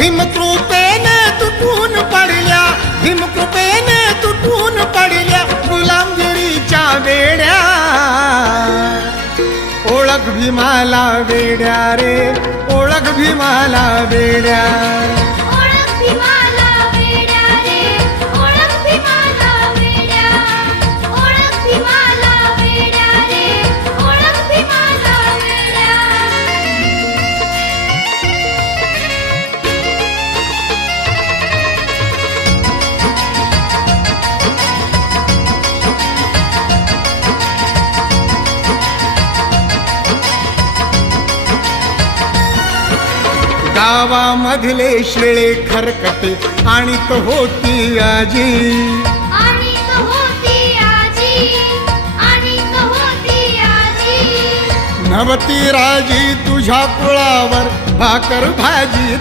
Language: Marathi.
भीमकृपेने तुटून पडल्या, भीमकृपेने तुटून पडल्या गुलामगिरीच्या वेड्या. ओळख भीमाला वेड्या रे, ओळख भीमाला वेड्या. ओळख भीमाला वेड्या रे, ओळख भीमाला वेड्या. ओळख भीमाला वेड्या रे, ओळख भीमाला वेड्या. गावामधले शेळे खरकटे आणीत होती आजी, आणि होती आजी, आणि होती आजी. नवती राजी तुझ्या कुळावर भाकर भाजी.